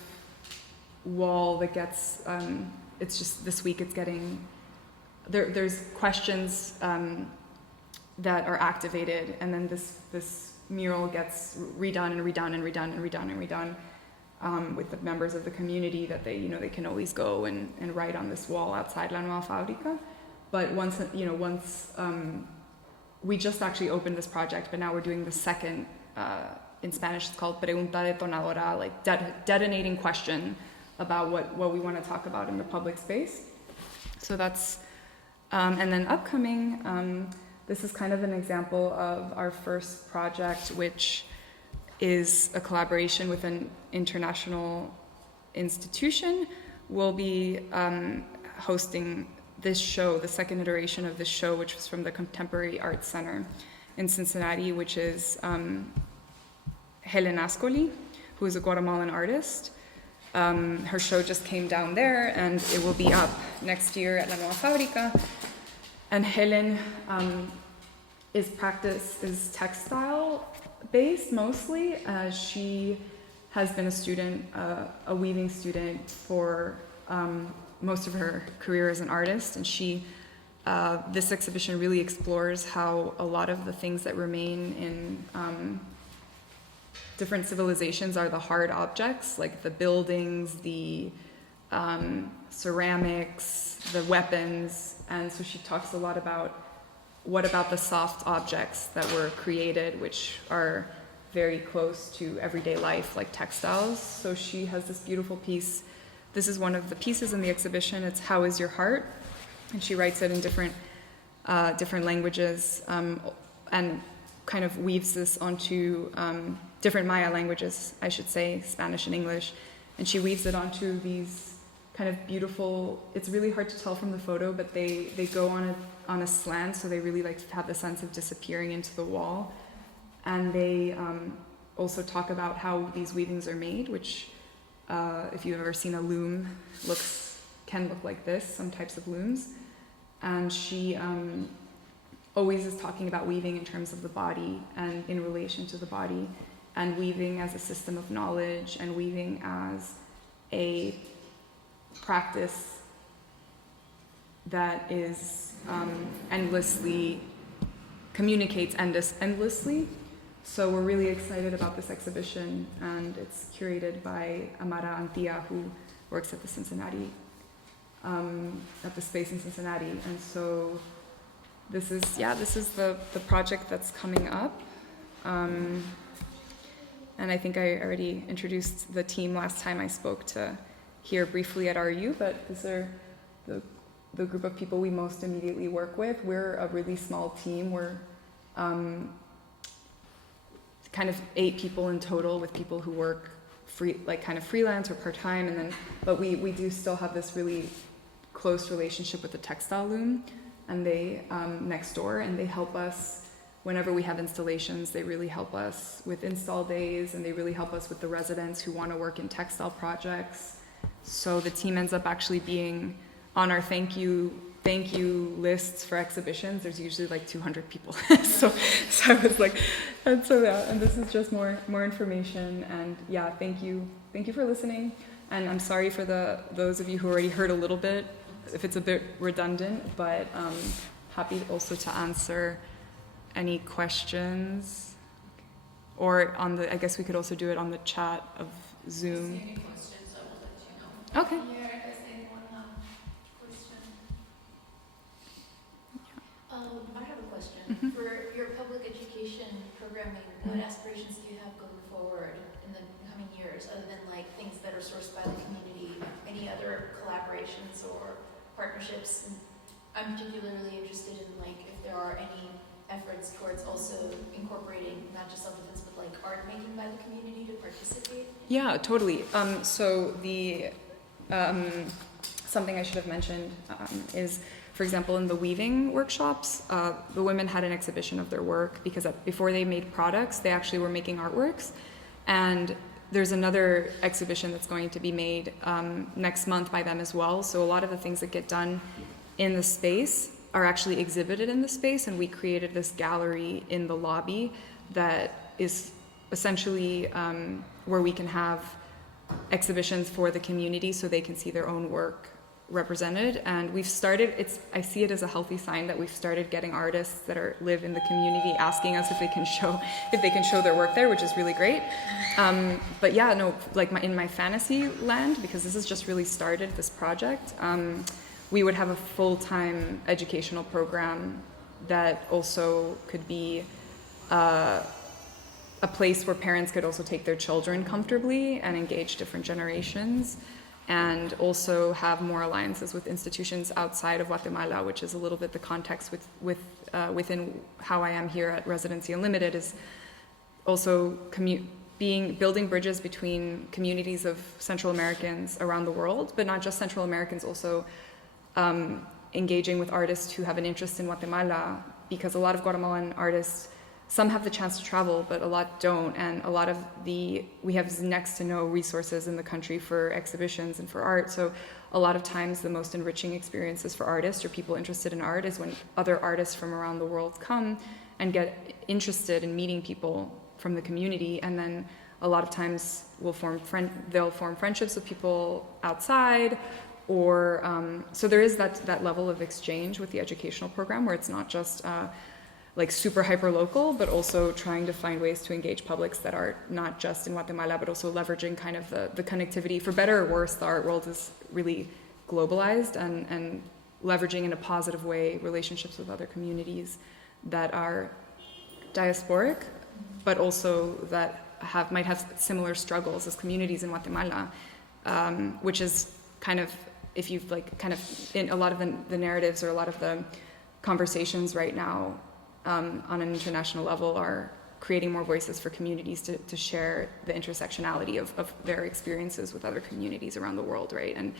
wall that gets it's just this week it's getting there's questions that are activated, and then this mural gets redone with the members of the community that they can always go and write on this wall outside La Nueva Fábrica. But once we just actually opened this project, but now we're doing the second in Spanish it's called Pregunta Detonadora, like detonating question about what we want to talk about in the public space. So that's, and then upcoming, this is kind of an example of our first project, which is a collaboration with an international institution. We'll be hosting this show, the second iteration of this show, which was from the Contemporary Arts Center in Cincinnati, which is Helen Ascoli, who is a Guatemalan artist. Her show just came down there, and it will be up next year at La Nueva Fábrica. And Helen is textile based mostly. She has been a student, a weaving student for most of her career as an artist, and this exhibition really explores how a lot of the things that remain in different civilizations are the hard objects, like the buildings, the ceramics, the weapons, and so she talks a lot about what about the soft objects that were created, which are very close to everyday life, like textiles. So she has this beautiful piece. This is one of the pieces in the exhibition. It's How Is Your Heart? And she writes it in different languages, and kind of weaves this onto different Maya languages, I should say, Spanish and English. And she weaves it onto these kind of beautiful, it's really hard to tell from the photo, but they go on a slant, so they really like have the sense of disappearing into the wall. And they also talk about how these weavings are made, which if you've ever seen a loom, can look like this, some types of looms. And she always is talking about weaving in terms of the body and in relation to the body, and weaving as a system of knowledge, and weaving as a practice that is communicates endlessly. So we're really excited about this exhibition, and it's curated by Amara Antigua, who works at the Cincinnati, at the space in Cincinnati. And so this is the project that's coming up. And I think I already introduced the team last time I spoke to here briefly at RU, but these are the group of people we most immediately work with. We're a really small team. We're kind of 8 people in total, with people who work freelance or part-time, and then but we do still have this really close relationship with the textile loom, and they next door, and they help us whenever we have installations. They really help us with install days, and they really help us with the residents who want to work in textile projects. So the team ends up actually being on our thank you lists for exhibitions. There's usually like 200 people. so I was like, and this is just more information. And yeah, thank you for listening. And I'm sorry for those of you who already heard a little bit, if it's a bit redundant, but happy also to answer any questions, or I guess we could also do it on the chat of Zoom. If any questions, I will let you know. Okay. Yeah, I say one question. I have a question. Mm-hmm. For your public education programming, what aspirations do you have going forward in the coming years, other than like things that are sourced by the community? Any other collaborations or partnerships? I'm particularly interested in like if there are any efforts towards also incorporating not just self-defense but like art making by the community to participate? Yeah, totally. So the something I should have mentioned is, for example, in the weaving workshops, the women had an exhibition of their work, because before they made products, they actually were making artworks. And there's another exhibition that's going to be made next month by them as well. So a lot of the things that get done in the space are actually exhibited in the space, and we created this gallery in the lobby that is essentially where we can have exhibitions for the community so they can see their own work represented. And we've started, I see it as a healthy sign that we've started getting artists that live in the community asking us if they can show their work there, which is really great. But yeah, no, like in my fantasy land, because this has just really started, this project, we would have a full-time educational program that also could be a place where parents could also take their children comfortably and engage different generations, and also have more alliances with institutions outside of Guatemala, which is a little bit the context within how I am here at Residency Unlimited, is also building bridges between communities of Central Americans around the world, but not just Central Americans, also engaging with artists who have an interest in Guatemala, because a lot of Guatemalan artists, some have the chance to travel, but a lot don't, and a lot of we have next to no resources in the country for exhibitions and for art. So a lot of times the most enriching experiences for artists or people interested in art is when other artists from around the world come and get interested in meeting people from the community, and then a lot of times they'll form friendships with people outside, or so there is that level of exchange with the educational program, where it's not just like super hyper local, but also trying to find ways to engage publics that are not just in Guatemala, but also leveraging kind of the connectivity. For better or worse, the art world is really globalized and leveraging in a positive way relationships with other communities that are diasporic, but also that might have similar struggles as communities in Guatemala, which is kind of, if you've like kind of in a lot of the narratives or a lot of the conversations right now on an international level are creating more voices for communities to share the intersectionality of their experiences with other communities around the world, right? And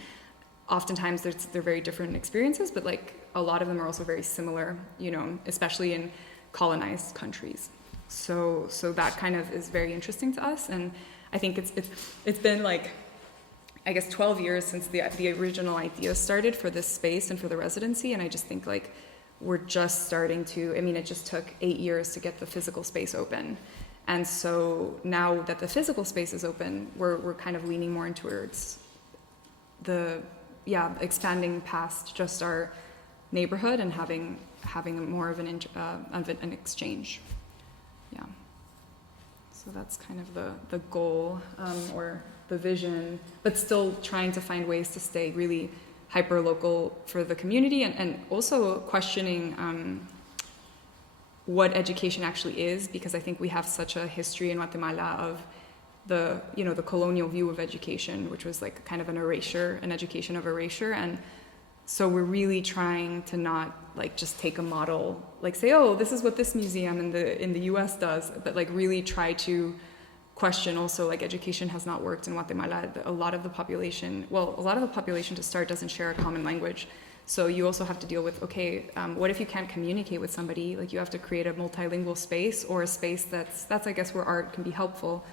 oftentimes they're very different experiences, but like a lot of them are also very similar, you know, especially in colonized countries. So that kind of is very interesting to us, and I think it's been like, I guess 12 years since the original idea started for this space and for the residency, and I just think like we're just starting to, I mean, it just took 8 years to get the physical space open. And so now that the physical space is open, we're kind of leaning more towards expanding past just our neighborhood and having more of an exchange. Yeah. So that's kind of the goal or the vision, but still trying to find ways to stay really hyper-local for the community, and also questioning what education actually is, because I think we have such a history in Guatemala of the colonial view of education, which was like kind of an education of erasure, and so we're really trying to not like just take a model, like say, oh, this is what this museum in the US does, but like really try to question also, like education has not worked in Guatemala. A lot of the population to start doesn't share a common language. So you also have to deal with, okay, what if you can't communicate with somebody? Like you have to create a multilingual space, or a space that's I guess where art can be helpful.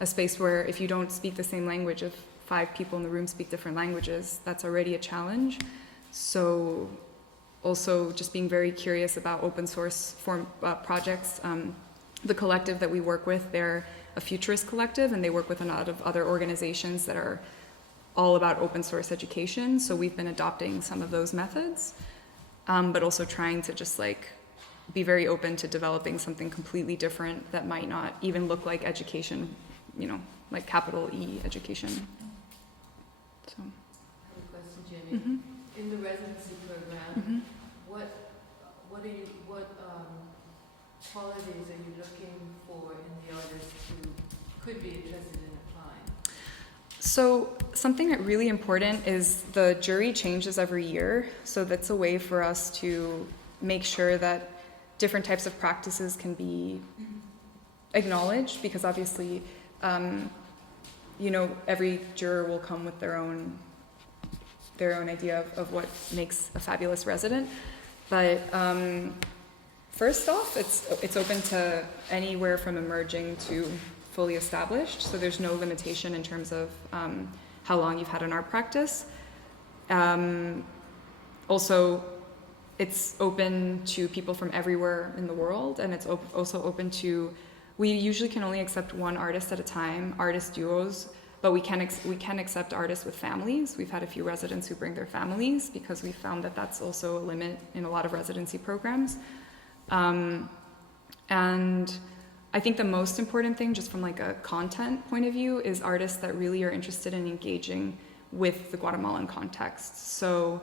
A space where if you don't speak the same language, if 5 people in the room speak different languages, that's already a challenge. So also just being very curious about open source projects. The collective that we work with, they're a futurist collective, and they work with a lot of other organizations that are all about open source education. So we've been adopting some of those methods, but also trying to just like be very open to developing something completely different that might not even look like education, you know, like capital E education. So. I have a question, Jenny. Mm-hmm. In the residency program, mm-hmm. what qualities are you looking for in the artists who could be interested in applying? So something that really important is the jury changes every year. So that's a way for us to make sure that different types of practices can be acknowledged, because obviously, you know, every juror will come with their own idea of what makes a fabulous resident. But first off, it's open to anywhere from emerging to fully established, so there's no limitation in terms of how long you've had an art practice. Also, it's open to people from everywhere in the world, and it's also open to, we usually can only accept one artist at a time, artist duos, but we can accept artists with families. We've had a few residents who bring their families, because we found that that's also a limit in a lot of residency programs. And I think the most important thing, just from like a content point of view, is artists that really are interested in engaging with the Guatemalan context. So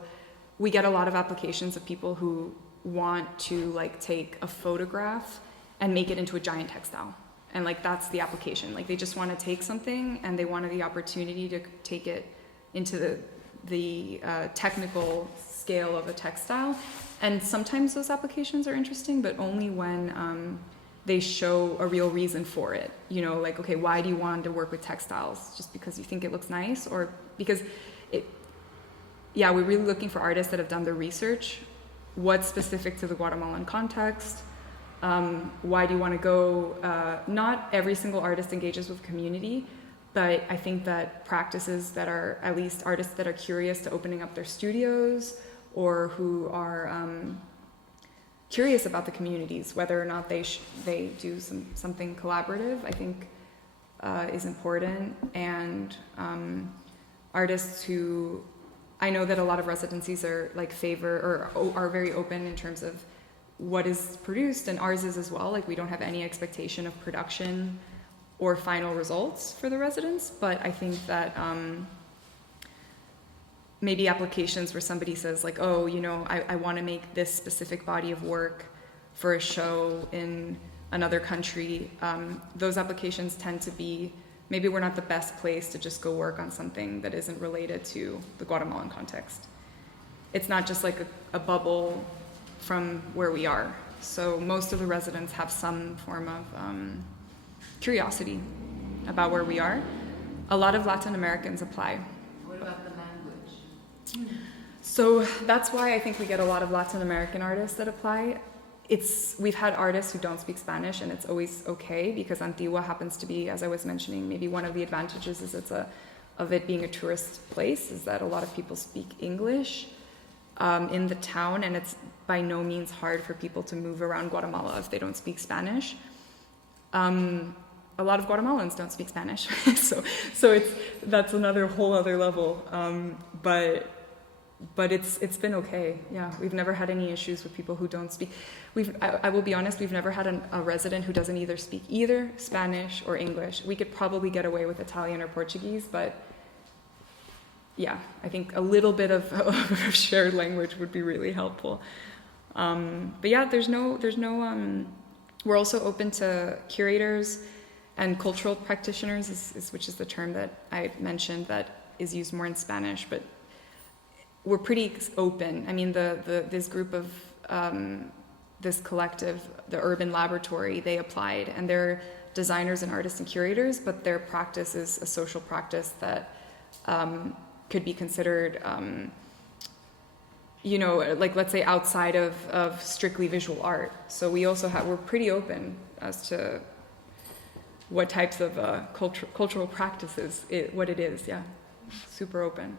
we get a lot of applications of people who want to like take a photograph and make it into a giant textile. And like that's the application. Like they just want to take something and they wanted the opportunity to take it into the technical scale of a textile. And sometimes those applications are interesting, but only when they show a real reason for it. You know, like, okay, why do you want to work with textiles? Just because you think it looks nice, or because we're really looking for artists that have done their research. What's specific to the Guatemalan context? Why do you want to go? Not every single artist engages with community, but I think that practices that are, at least artists that are curious to opening up their studios, or who are curious about the communities, whether or not they do something collaborative, I think is important. And artists who, I know that a lot of residencies are like favor or are very open in terms of what is produced, and ours is as well. Like we don't have any expectation of production or final results for the residents, but I think that maybe applications where somebody says like, oh, you know, I want to make this specific body of work for a show in another country. Those applications tend to be, maybe we're not the best place to just go work on something that isn't related to the Guatemalan context. It's not just like a bubble from where we are. So most of the residents have some form of curiosity about where we are. A lot of Latin Americans apply. What about the language? So that's why I think we get a lot of Latin American artists that apply. We've had artists who don't speak Spanish, and it's always okay because Antigua happens to be, as I was mentioning, maybe one of the advantages is of it being a tourist place is that a lot of people speak English in the town, and it's by no means hard for people to move around Guatemala if they don't speak Spanish. A lot of Guatemalans don't speak Spanish, so that's another whole other level. But it's been okay. Yeah, we've never had any issues with people who don't speak. I will be honest, we've never had a resident who doesn't either speak either Spanish or English. We could probably get away with Italian or Portuguese, but yeah, I think a little bit of shared language would be really helpful. But yeah, there's no. We're also open to curators and cultural practitioners, which is the term that I mentioned that is used more in Spanish, but we're pretty open. I mean, this group of this collective, the Urban Laboratory, they applied, and they're designers and artists and curators, but their practice is a social practice that could be considered, you know, like let's say outside of strictly visual art. So we're pretty open as to what types of cultural practices, what it is. Yeah, super open.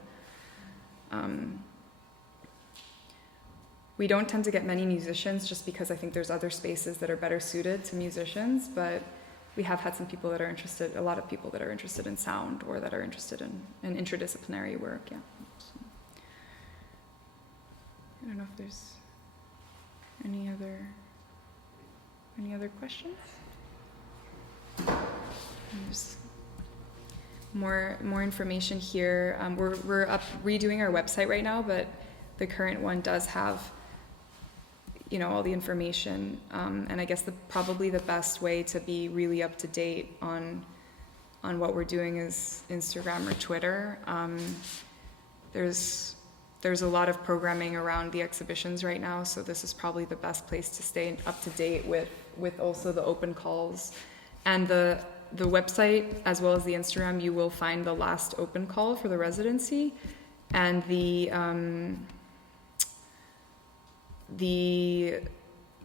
We don't tend to get many musicians just because I think there's other spaces that are better suited to musicians, but we have had some people that are interested, a lot of people that are interested in sound or that are interested in interdisciplinary work, yeah. So, I don't know if there's any other questions? There's more information here. We're redoing our website right now, but the current one does have, you know, all the information. And I guess probably the best way to be really up to date on what we're doing is Instagram or Twitter. There's a lot of programming around the exhibitions right now, so this is probably the best place to stay up to date with also the open calls. And the website, as well as the Instagram, you will find the last open call for the residency, and the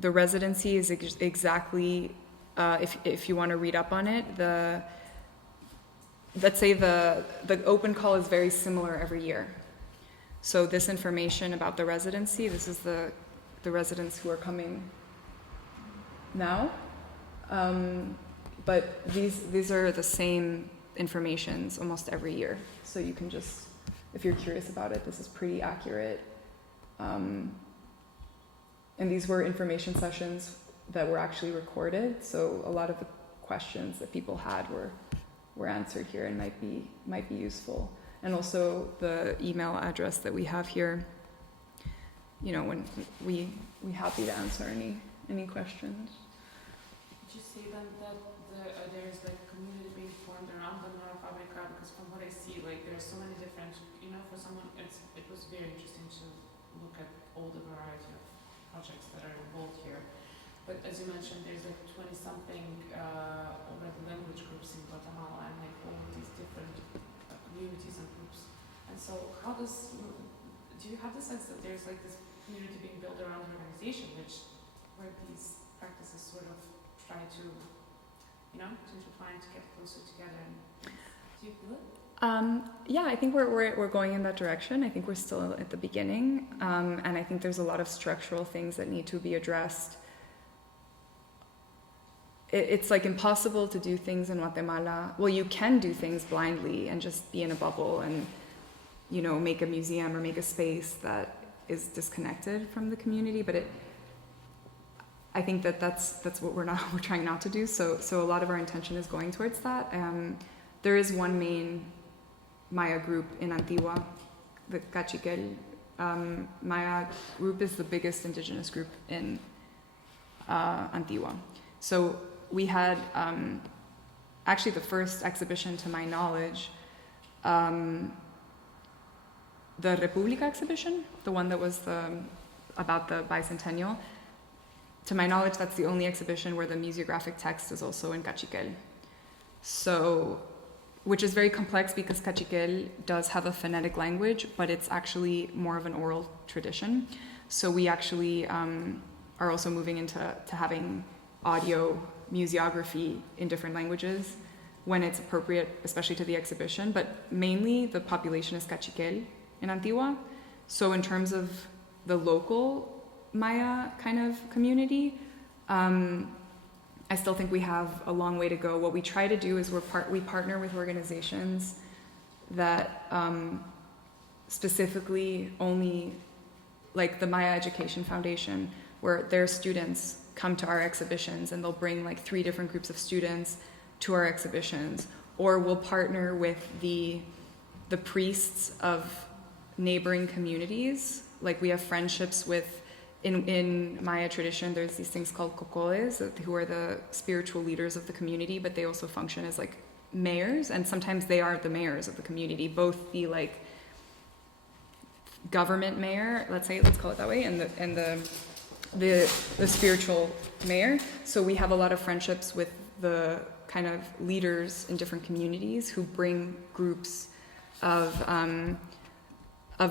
residency is exactly, if you want to read up on it, let's say the open call is very similar every year. So this information about the residency, this is the residents who are coming now. But these are the same informations almost every year. So you can just, if you're curious about it, this is pretty accurate. And these were information sessions that were actually recorded. So a lot of the questions that people had were answered here and might be useful. And also the email address that we have here, you know, when we happy to answer any questions. Did you say then that there's like a community being formed around the Nueva Fábrica? Because from what I see, like there are so many different, you know, for someone, it was very interesting to look at all the variety of projects that are involved here. But as you mentioned, there's like 20-something already language groups in Guatemala, and like all of these different communities and groups. And so do you have the sense that there's like this community being built around an organization where these practices sort of try to, you know, to intertwine, to get closer together? And do you feel it? Yeah, I think we're going in that direction. I think we're still at the beginning, and I think there's a lot of structural things that need to be addressed. It's like impossible to do things in Guatemala. Well, you can do things blindly and just be in a bubble and, you know, make a museum or make a space that is disconnected from the community. But I think that's what we're trying not to do. So a lot of our intention is going towards that. There is one main Maya group in Antigua the Cachiquel Maya group is the biggest indigenous group in Antigua. So we had actually the first exhibition, to my knowledge, the REPÚBLICA exhibition, the one that was about the bicentennial. To my knowledge, that's the only exhibition where the museographic text is also in Cachiquel. So, which is very complex because Cachiquel does have a phonetic language, but it's actually more of an oral tradition. So we actually are also moving into having audio museography in different languages when it's appropriate, especially to the exhibition. But mainly the population is Cachiquel in Antigua. So in terms of the local Maya kind of community, I still think we have a long way to go. What we try to do is we partner with organizations that specifically only, like the Maya Education Foundation, where their students come to our exhibitions and they'll bring like 3 different groups of students to our exhibitions. Or we'll partner with the priests of neighboring communities. Like we have friendships with, in Maya tradition, there's these things called cocoles, who are the spiritual leaders of the community, but they also function as like mayors, and sometimes they are the mayors of the community, both the like government mayor, let's call it that way, and the spiritual mayor. So we have a lot of friendships with the kind of leaders in different communities who bring groups of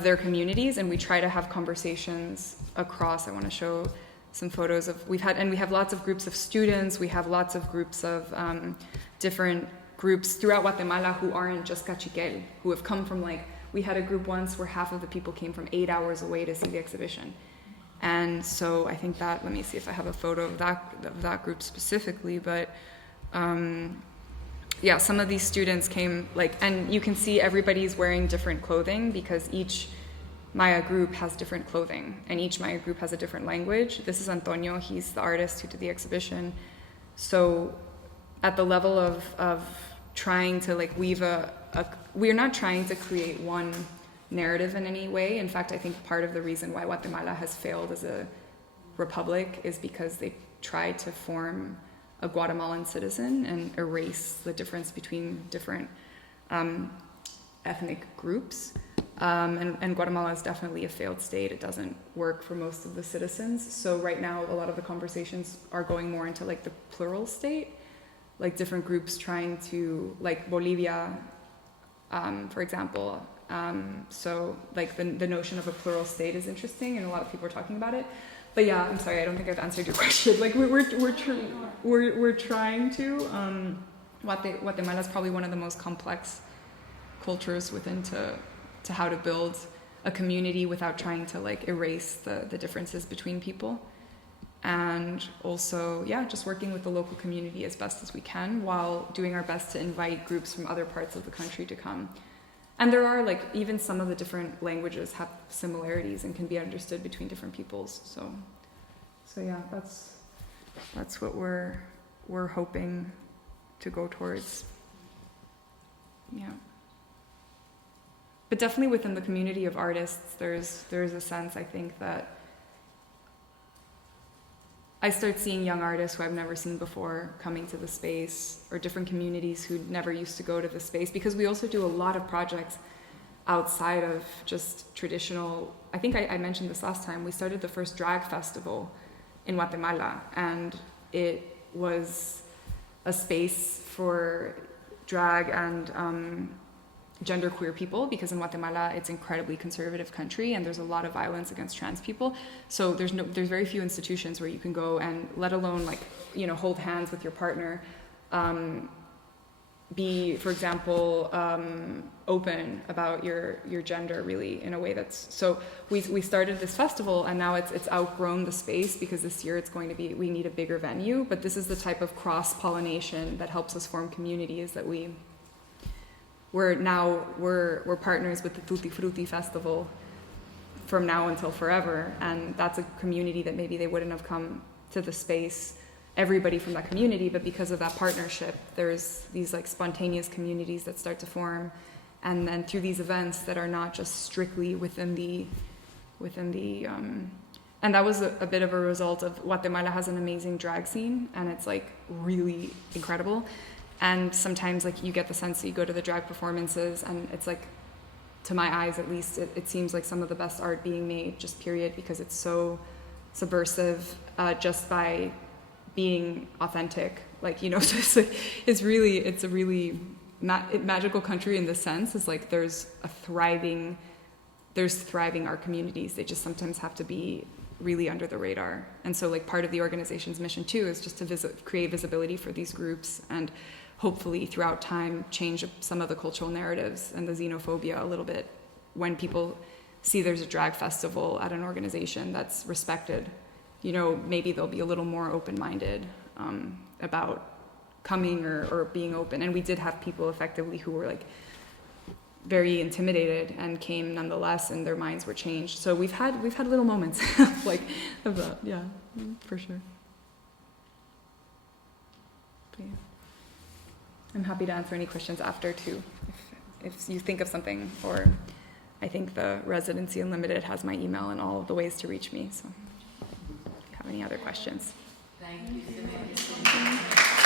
their communities, and we try to have conversations across. I want to show some photos of we have lots of groups of students. We have lots of groups of different groups throughout Guatemala who aren't just Cachiquel, who have come from like, we had a group once where half of the people came from 8 hours away to see the exhibition. And so I think that, let me see if I have a photo of that group specifically, but yeah, some of these students came like, and you can see everybody's wearing different clothing because each Maya group has different clothing and each Maya group has a different language. This is Antonio, he's the artist who did the exhibition. So at the level of trying to like weave we're not trying to create one narrative in any way. In fact, I think part of the reason why Guatemala has failed as a republic is because they tried to form a Guatemalan citizen and erase the difference between different ethnic groups. And Guatemala is definitely a failed state. It doesn't work for most of the citizens. So right now, a lot of the conversations are going more into like the plural state, like different groups trying to, like Bolivia, for example. So like the notion of a plural state is interesting, and a lot of people are talking about it. But yeah, I'm sorry, I don't think I've answered your question. Like we're trying to. Guatemala is probably one of the most complex cultures within to how to build a community without trying to like erase the differences between people. And also, yeah, just working with the local community as best as we can while doing our best to invite groups from other parts of the country to come. And there are like, even some of the different languages have similarities and can be understood between different peoples. So yeah, that's what we're hoping to go towards. Yeah. But definitely within the community of artists, there's a sense, I think, that I start seeing young artists who I've never seen before coming to the space, or different communities who never used to go to the space, because we also do a lot of projects outside of just traditional. I think I mentioned this last time. We started the first drag festival in Guatemala, and it was a space for drag and genderqueer people, because in Guatemala it's an incredibly conservative country and there's a lot of violence against trans people. So there's very few institutions where you can go and, let alone like, hold hands with your partner, be, for example, open about your gender, really, in a way that's, so we started this festival, and now it's outgrown the space, because this year it's going to be, we need a bigger venue, but this is the type of cross-pollination that helps us form communities that we're partners with the Tutti Frutti Festival from now until forever, and that's a community that maybe they wouldn't have come to the space, everybody from that community, but because of that partnership, there's these like spontaneous communities that start to form, And then through these events that are not just strictly within the and that was a bit of a result of Guatemala has an amazing drag scene, and it's like really incredible. And sometimes like you get the sense that you go to the drag performances and it's like, to my eyes at least, it seems like some of the best art being made, just period, because it's so subversive just by being authentic. Like, you know, so it's a really magical country in the sense is like there's thriving art communities. They just sometimes have to be really under the radar. And so like part of the organization's mission too is just to create visibility for these groups and hopefully throughout time change some of the cultural narratives and the xenophobia a little bit when people see there's a drag festival at an organization that's respected. You know, maybe they'll be a little more open-minded about coming or being open. And we did have people effectively who were like very intimidated and came nonetheless, and their minds were changed. So we've had little moments of that, yeah, for sure. But yeah. I'm happy to answer any questions after too, if you think of something, or I think the Residency Unlimited has my email and all of the ways to reach me. So if you have any other questions. Thank you.